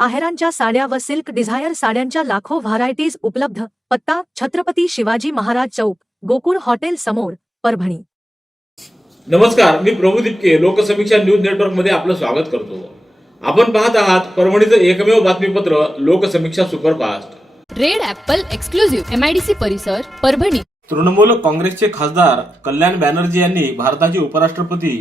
आहेरांच्या साड्या व silk Dzire साड्यांच्या लाखो व्हरायटीज उपलब्ध. पत्ता छत्रपती शिवाजी महाराज चौक गोकुळ हॉटेल समोर परभणी. नमस्कार मी प्रभू दिपके लोकसमीक्षा न्यूज नेटवर्कमध्ये आपलं स्वागत करतो. आपण पाहत आहात परभणीचं एकमेव बातमीपत्र Lokasamiksha superfast. Red Apple Exclusive MIDC परिसर परभणी. तृणमूल काँग्रेसचे खासदार कल्याण बॅनर्जी यांनी भारताचे उपराष्ट्रपती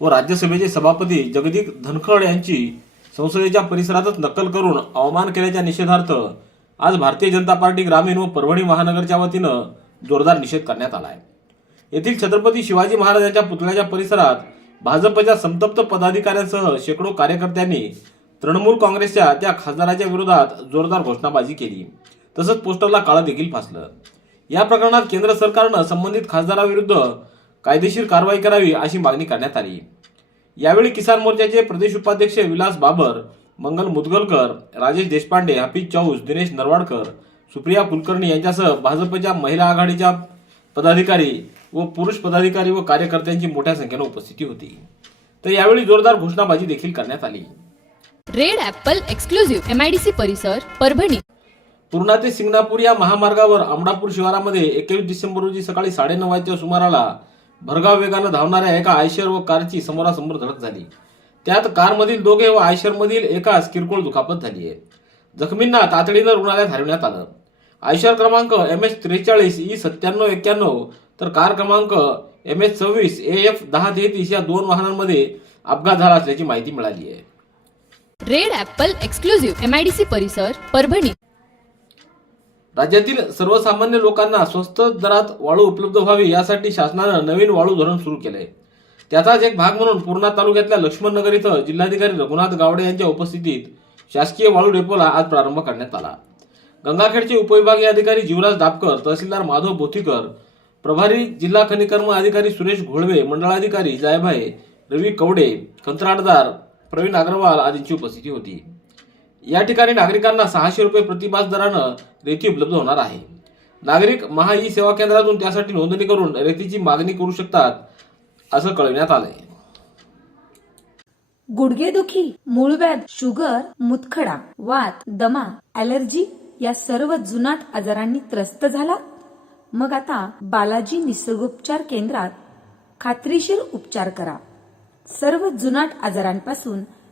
व राज्यसभेचे सभापती जगदीप धनखड यांची संसदेच्या परिसरातच नक्कल करून अवमान केल्याच्या निषेधार्थ आज भारतीय जनता पार्टी ग्रामीण व परभणी महानगरच्या वतीनं जोरदार निषेध करण्यात आला आहे येथील छत्रपती शिवाजी महाराजांच्या पुतळ्याच्या परिसरात भाजपच्या संतप्त पदाधिकाऱ्यांसह शेकडो कार्यकर्त्यांनी तृणमूल काँग्रेसच्या त्या खासदाराच्या विरोधात जोरदार घोषणाबाजी केली. तसंच पोस्टरला काळं देखील फासलं. या प्रकरणात केंद्र सरकारनं संबंधित खासदाराविरुद्ध कायदेशीर कारवाई करावी अशी मागणी करण्यात आली. यावेळी किसान मोर्चाचे प्रदेश उपाध्यक्ष विलास बाबर मंगल मुदगलकर राजेश देशपांडे हफीज चाऊस दिनेश नरवाडकर सुप्रिया कुलकर्णी यांच्यासह भाजपच्या महिला आघाडीच्या पदाधिकारी व पुरुष पदाधिकारी व कार्यकर्त्यांची मोठ्या संख्येनं उपस्थिती होती. तर यावेळी जोरदार घोषणाबाजी देखील करण्यात आली. रेड ॲपल एक्सक्लुझिव्ह एमआयडीसी परिसर परभणी. पूर्णा ते सिंगणापूर या महामार्गावर आमडापूर शिवारामध्ये एकवीस डिसेंबर रोजी सकाळी साडेनऊ वाजच्या सुमाराला भरगाव वेगानं धावणाऱ्या एका आयशर व कारची समोरासमोर धडक झाली. त्यात कारमधील दोघे व आयशरमधील एकास किरकोळ दुखापत झाली आहे. जखमींना तातडीनं रुग्णालयात हलविण्यात आलं. आयशर क्रमांक एम एच त्रेचाळीस ई सत्त्याण्णव एक्क्याण्णव तर कार क्रमांक एम एच सव्वीस ए एफ दहा तेहतीस या दोन वाहनांमध्ये अपघात झाला असल्याची माहिती मिळाली आहे. रेड ऍपल एक्सक्लुझिव्ह एमआयडीसी परिसर परभणी. राज्यातील सर्वसामान्य लोकांना स्वस्त दरात वाळू उपलब्ध व्हावी यासाठी शासनानं नवीन वाळू धोरण सुरू केलंय. त्याचाच एक भाग म्हणून पूर्णा तालुक्यातल्या लक्ष्मणनगर इथं जिल्हाधिकारी रघुनाथ गावडे यांच्या उपस्थितीत शासकीय वाळू डेपोला आज प्रारंभ करण्यात आला. गंगाखेडचे उपविभागीय अधिकारी जीवराज दापकर तहसीलदार माधव बोथीकर प्रभारी जिल्हा खनिकर्म अधिकारी सुरेश घोळवे मंडळाधिकारी जायभाई रवी कवडे कंत्राटदार प्रवीण अग्रवाल आदींची उपस्थिती होती. या ठिकाणी नागरिकांना सहाशे रुपये प्रतिमास दरानं रेती उपलब्ध होणार आहे. नागरिक महा ई सेवा केंद्रातून त्यासाठी नोंदणी करून रेतीची मागणी करू शकतात असं कळविण्यात आलंय. गुडघेदुखी मूळव्याध शुगर मुतखडा वात दमा ॲलर्जी या सर्व जुनाट आजारांनी त्रस्त झाला? मग आता बालाजी निसर्गोपचार केंद्रात खात्रीशीर उपचार करा. सर्व जुनाट आजारांपासून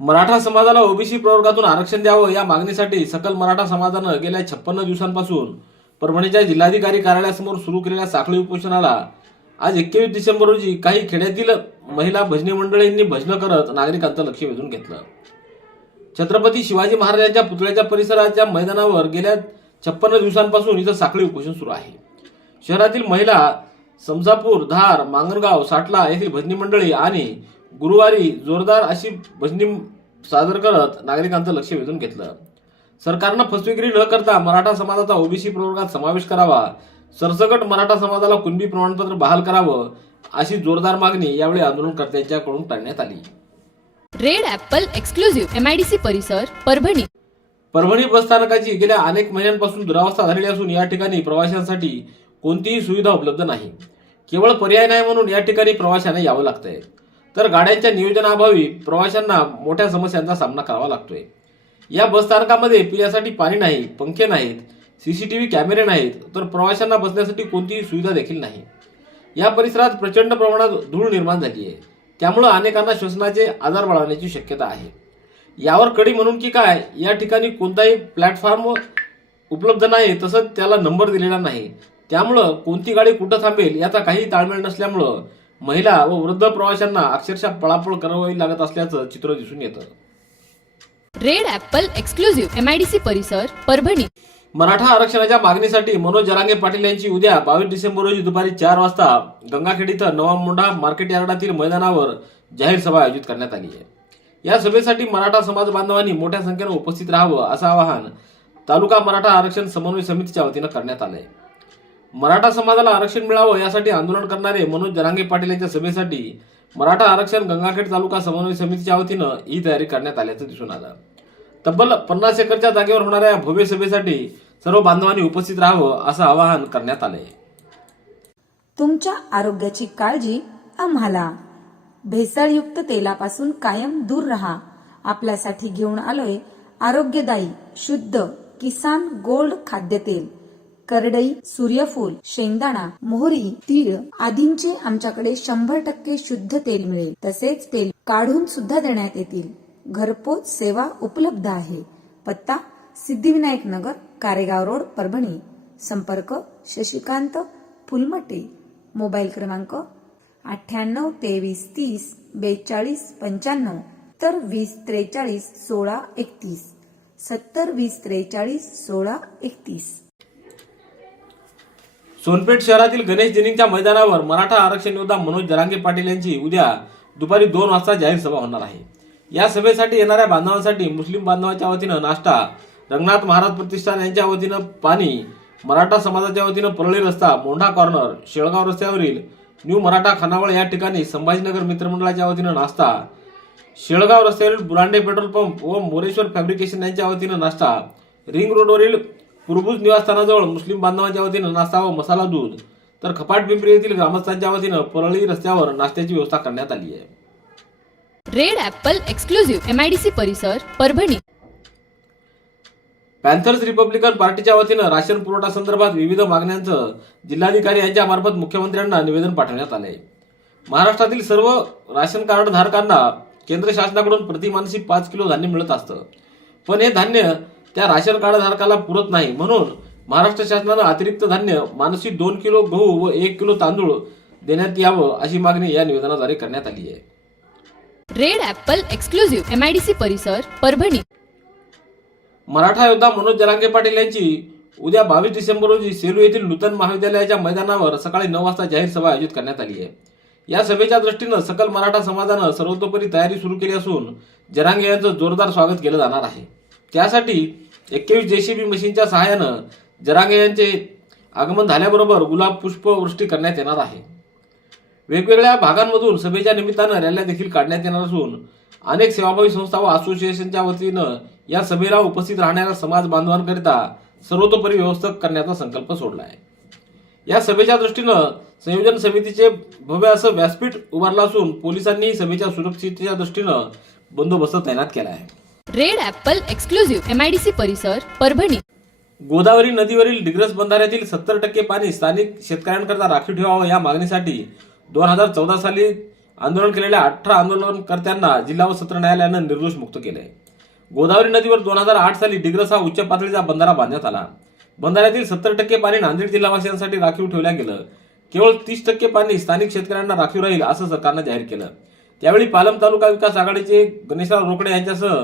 मराठा समाजाला ओबीसी प्रवर्गातून आरक्षण द्यावं या मागणीसाठी सकल मराठा समाजानं गेल्या छप्पन्न दिवसांपासून परभणीच्या जिल्हाधिकारी कार्यालयासमोर सुरू केलेल्या साखळी उपोषणाला आज एकवीस डिसेंबर रोजी काही खेड्यातील महिला भजनी मंडळींनी भजनं करत नागरिकांचं लक्ष वेधून घेतलं. छत्रपती शिवाजी महाराजांच्या पुतळ्याच्या परिसराच्या मैदानावर गेल्या छप्पन्न दिवसांपासून इथं साखळी उपोषण सुरू आहे. शहरातील महिला समजापूर धार मांगणगाव साटला येथील भजनी मंडळी आणि गुरुवारी जोरदार अशी भजनी सादर करत नागरिकांचं लक्ष वेधून घेतलं. सरकारनं फसवेगिरी न करता मराठा समाजाचा ओबीसी प्रवर्गात समावेश करावा सरसकट मराठा समाजाला कुणबी प्रमाणपत्र बहाल करावं अशी जोरदार मागणी यावेळी आंदोलनकर्त्यांच्याकडून करण्यात आली. रेड ॲपल एक्सक्लुझिव्ह एमआयडीसी परिसर परभणी. परभणी बसस्थानकाची गेल्या अनेक महिन्यांपासून दुरावस्था झालेली असून या ठिकाणी प्रवाशांसाठी कोणतीही सुविधा उपलब्ध नाही. केवळ पर्याय नाही म्हणून या ठिकाणी प्रवाशांना यावं लागतंय. तर गाड्यांच्या नियोजनाअभावी प्रवाशांना मोठ्या समस्यांचा सामना करावा लागतोय. या बसस्थानकामध्ये पिण्यासाठी पाणी नाही पंखे नाहीत सीसीटीव्ही कॅमेरे नाहीत तर प्रवाशांना बसण्यासाठी कोणतीही सुविधा देखील नाही. या परिसरात प्रचंड प्रमाणात धूळ निर्माण झाली आहे. त्यामुळं अनेकांना श्वसनाचे आजार बाळगण्याची शक्यता आहे. यावर कडी म्हणून की काय या ठिकाणी कोणताही प्लॅटफॉर्म उपलब्ध नाही तसंच त्याला नंबर दिलेला नाही. त्यामुळं कोणती गाडी कुठं थांबेल याचा काही ताळमेळ नसल्यामुळं महिला व वृद्ध प्रवाशांना अक्षरशः पळापळ करावी लागत असल्याचं चित्र दिसून येतं. रेड ॲपल एक्सक्लुझिव्ह एमआयडीसी परिसर परभणी. मराठा आरक्षणाच्या मागणीसाठी मनोज जरांगे पाटील यांची उद्या बावीस डिसेंबर रोजी दुपारी चार वाजता गंगाखेड इथं नवा मुंढा मार्केट यार्डातील मैदानावर जाहीर सभा आयोजित करण्यात आली आहे. या सभेसाठी मराठा समाज बांधवांनी मोठ्या संख्येनं उपस्थित राहावं असं आवाहन तालुका मराठा आरक्षण समन्वय समितीच्या वतीनं करण्यात आलंय. मराठा समाजाला आरक्षण मिळावं यासाठी आंदोलन करणारे मनोज जरांगे पाटील यांच्या सभेसाठी मराठा आरक्षण गंगाखेड तालुका समन्वय समितीच्या वतीनं ही तयारी करण्यात आल्याचं दिसून आलं. तब्बल पन्नास एकरच्या जागेवर होणाऱ्या भव्य सभेसाठी सर्व बांधवांनी उपस्थित राहावं असं आवाहन करण्यात आलंय. तुमच्या आरोग्याची काळजी आम्हाला. भेसळयुक्त तेलापासून कायम दूर राहा. आपल्यासाठी घेऊन आलोय आरोग्यदायी शुद्ध किसान गोल्ड खाद्यतेल. करडई सूर्यफूल शेंगदाणा मोहरी तीळ आदींचे आमच्याकडे शंभर टक्के शुद्ध तेल मिळेल. तसेच तेल काढून सुद्धा देण्यात येतील. घरपोच सेवा उपलब्ध आहे. पत्ता सिद्धिविनायक नगर कारेगाव रोड परभणी. संपर्क शशिकांत फुलमटे. मोबाईल क्रमांक अठ्ठ्याण्णव तेवीस तीस बेचाळीस पंच्याण्णव तर वीस त्रेचाळीस सोळा एकतीस. सत्तर वीस त्रेचाळीस सोळा एकतीस. सोनपेठ शहरातील गणेश जिनिंगच्या मैदानावर मराठा आरक्षण योद्धा मनोज जरांगे पाटील यांची उद्या दुपारी दोन वाजता जाहीर सभा होणार आहे. या सभेसाठी येणाऱ्या बांधवांसाठी मुस्लिम बांधवांच्या वतीनं नाश्ता रंगनाथ महाराज प्रतिष्ठान यांच्या वतीनं पाणी मराठा समाजाच्या वतीनं परळी रस्ता मोंढा कॉर्नर शेळगाव रस्त्यावरील न्यू मराठा खानावळ या ठिकाणी संभाजीनगर मित्रमंडळाच्या वतीनं नाश्ता शेळगाव रस्त्यावरील बुरांडे पेट्रोल पंप व मोरेश्वर फॅब्रिकेशन यांच्या वतीनं नाश्ता रिंग रोडवरील पुरबुज निवासस्थानाजवळ मुस्लिम बांधवांच्या वतीनं नाश्ता व मसाला दूध तर खपाट पिंपरी येथील ग्रामस्थांच्या वतीनं परळी रस्त्यावर नाश्त्याची व्यवस्था करण्यात आली आहे. रेड ॲपल एक्सक्लुझिव्ह एमआयडीसी परिसर परभणी. पॅन्थर्स रिपब्लिकन पार्टीच्या वतीनं राशन पुरवठा संदर्भात विविध मागण्यांचं जिल्हाधिकारी यांच्या मार्फत मुख्यमंत्र्यांना निवेदन पाठवण्यात आलंय. महाराष्ट्रातील सर्व राशन कार्ड धारकांना केंद्र शासनाकडून प्रतिमानसी पाच किलो धान्य मिळत असतं. पण हे धान्य त्या राशन कार्ड धारकाला पुरत नाही. म्हणून महाराष्ट्र शासनानं अतिरिक्त धान्य मानसी दोन किलो गहू व एक किलो तांदूळ देण्यात यावं अशी मागणी या निवेदनाद्वारे करण्यात आली आहे. रेड ॲपल एक्सक्लुझिव्ह एमआयडीसी परिसर परभणी. मराठा योद्धा मनोज जरांगे पाटील यांची उद्या बावीस डिसेंबर रोजी सेलू येथील नूतन महाविद्यालयाच्या मैदानावर सकाळी नऊ वाजता जाहीर सभा आयोजित करण्यात आली आहे. या सभेच्या दृष्टीनं सकल मराठा समाजानं सर्वतोपरी तयारी सुरू केली असून जरांगे यांचं जोरदार स्वागत केलं जाणार आहे. त्यासाठी एक्केवीस जेसीबी मशीनच्या सहाय्यानं जरांगे यांचे आगमन झाल्याबरोबर गुलाब पुष्पवृष्टी करण्यात येणार आहे. वेगवेगळ्या भागांमधून सभेच्या निमित्तानं रॅल्या देखील काढण्यात येणार असून अनेक सेवाभावी संस्था व असोसिएशनच्या वतीनं या सभेला उपस्थित राहणाऱ्या समाज बांधवांकरिता सर्वतोपरी व्यवस्था करण्याचा संकल्प सोडला आहे. या सभेच्या दृष्टीनं संयोजन समितीचे भव्य असं व्यासपीठ उभारलं असून पोलिसांनी सभेच्या सुरक्षिततेच्या दृष्टीनं बंदोबस्त तैनात केला आहे. रेड ऍपल एक्सक्लुझिव्ह एमआयडीसी परिसर परभणी. गोदावरी नदीवरील डिग्रस बंधाऱ्यातील सत्तर टक्के पाणी स्थानिक शेतकऱ्यांकरता राखीव ठेवावं या मागणीसाठी दोन हजार चौदा साली आंदोलन केलेल्या अठरा आंदोलनकर्त्यांना जिल्हा व सत्र न्यायालयानं निर्दोष मुक्त केले. गोदावरी नदीवर दोन हजार आठ साली डिग्रस हा उच्च पातळीचा बंधारा बांधण्यात आला. बंधाऱ्यातील सत्तर टक्के पाणी नांदेड जिल्हावासियांसाठी राखीव ठेवल्या गेलं. केवळ तीस टक्के पाणी स्थानिक शेतकऱ्यांना राखीव राहील असं सरकारनं जाहीर केलं. त्यावेळी पालम तालुका विकास आघाडीचे गणेशराव रोकडे यांच्यासह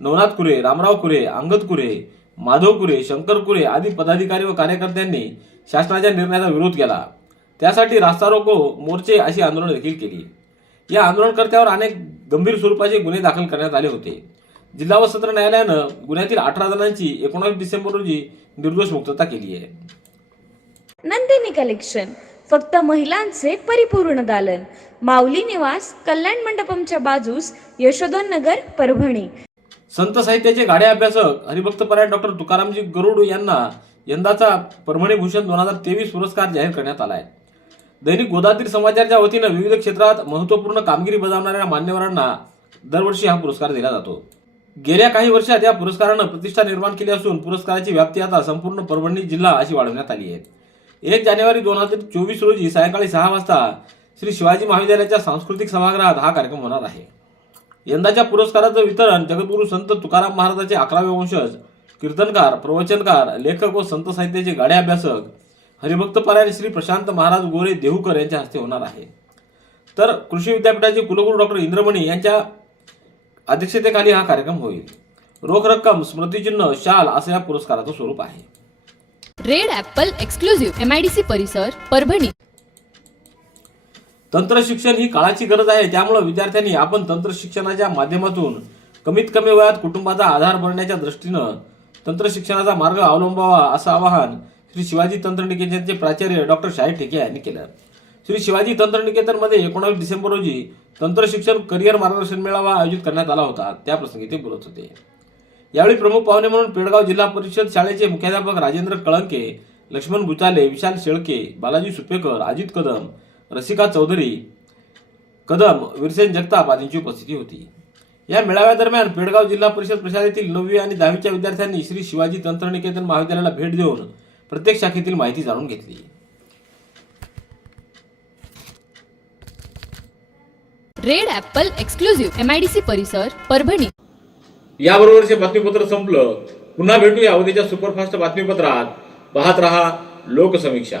नवनाथ कुरे रामराव कुरे अंगद कुरे माधव कुरे शंकर कुरे आदी पदाधिकारी व कार्यकर्त्यांनी शासनाच्या निर्णयाचा विरोध केला. त्यासाठी रास्ता रोको मोर्चे अशी आंदोलन देखील केली. या आंदोलनकर्त्यावर अनेक गंभीर स्वरूपाचे गुन्हे दाखल करण्यात आले होते. जिल्हा व सत्र न्यायालयानं गुन्ह्यातील अठरा जणांची एकोणावीस डिसेंबर रोजी निर्दोष मुक्तता केली आहे. नंदिनी कलेक्शन. फक्त महिलांचे परिपूर्ण दालन. माऊली निवास कल्याण मंडपमच्या बाजूस यशोधन नगर परभणी. संत साहित्याचे गाडे अभ्यासक हरिभक्त हरिभक्तपरायण डॉक्टर तुकारामजी गरुड यांना यंदाचा परभणी भूषण दोन हजार तेवीस पुरस्कार जाहीर करण्यात आला आहे दैनिक गोदातीर समाचारच्या वतीनं विविध क्षेत्रात महत्त्वपूर्ण कामगिरी बजावणाऱ्या मान्यवरांना दरवर्षी हा पुरस्कार दिला जातो. गेल्या काही वर्षात या पुरस्कारानं प्रतिष्ठा निर्माण केली असून पुरस्काराची व्याप्ती आता संपूर्ण परभणी जिल्हा अशी वाढवण्यात आली आहे. एक जानेवारी दोन हजार चोवीस रोजी सायंकाळी सहा वाजता श्री शिवाजी महाविद्यालयाच्या सांस्कृतिक सभागृहात हा कार्यक्रम होणार आहे. यंदाच्या पुरस्काराचं वितरण जगद्गुरू संत तुकाराम महाराजांचे अकरावे वंशज कीर्तनकार प्रवचनकार लेखक व संत साहित्याचे गाडे अभ्यासक हरिभक्त हरिभक्तपरायण श्री प्रशांत महाराज गोरे देहूकर यांच्या हस्ते होणार आहे. तर कृषी विद्यापीठाचे कुलगुरू डॉक्टर इंद्रमणी यांच्या अध्यक्षतेखाली हा कार्यक्रम होईल. रोख रक्कम स्मृतिचिन्ह शाल असं या पुरस्काराचं स्वरूप आहे. रेड ऍपल एक्सक्लुझिव्ह एमआयडीसी परिसर परभणी. तंत्रशिक्षण ही काळाची गरज आहे त्यामुळे विद्यार्थ्यांनी आपण तंत्रशिक्षणाच्या माध्यमातून कमीत कमी वयात कुटुंबाचा आधार बनण्याच्या दृष्टीनं तंत्रशिक्षणाचा मार्ग अवलंबावा असं आवाहन श्री शिवाजी तंत्र निकेतनचे प्राचार्य डॉक्टर शाहीर ठेके यांनी केलं. श्री शिवाजी तंत्रनिकेतनमध्ये एकोणावीस डिसेंबर रोजी तंत्रशिक्षण करिअर मार्गदर्शन मेळावा आयोजित करण्यात आला होता. त्याप्रसंगी ते बोलत होते. यावेळी प्रमुख पाहुणे म्हणून पेडगाव जिल्हा परिषद शाळेचे मुख्याध्यापक राजेंद्र कळंके लक्ष्मण भुताले विशाल शेळके बालाजी सुपेकर अजित कदम रसिका चौधरी कदम विरसेन जगताप आदींची उपस्थिती होती. या मेळाव्यादरम्यान पेडगाव जिल्हा परिषद प्रशालेतील नववी आणि दहावीच्या विद्यार्थ्यांनी श्री शिवाजी तंत्रनिकेतन महाविद्यालयाला भेट देऊन प्रत्येक शाखेतील माहिती जाणून घेतली. Red Apple Exclusive M I D C परिसर परभणी. याबरोबरचे बातमीपत्र संपलं. पुन्हा भेटूया उद्याच्या सुपरफास्ट बातमीपत्रात. पाहत रहा लोकसमीक्षा.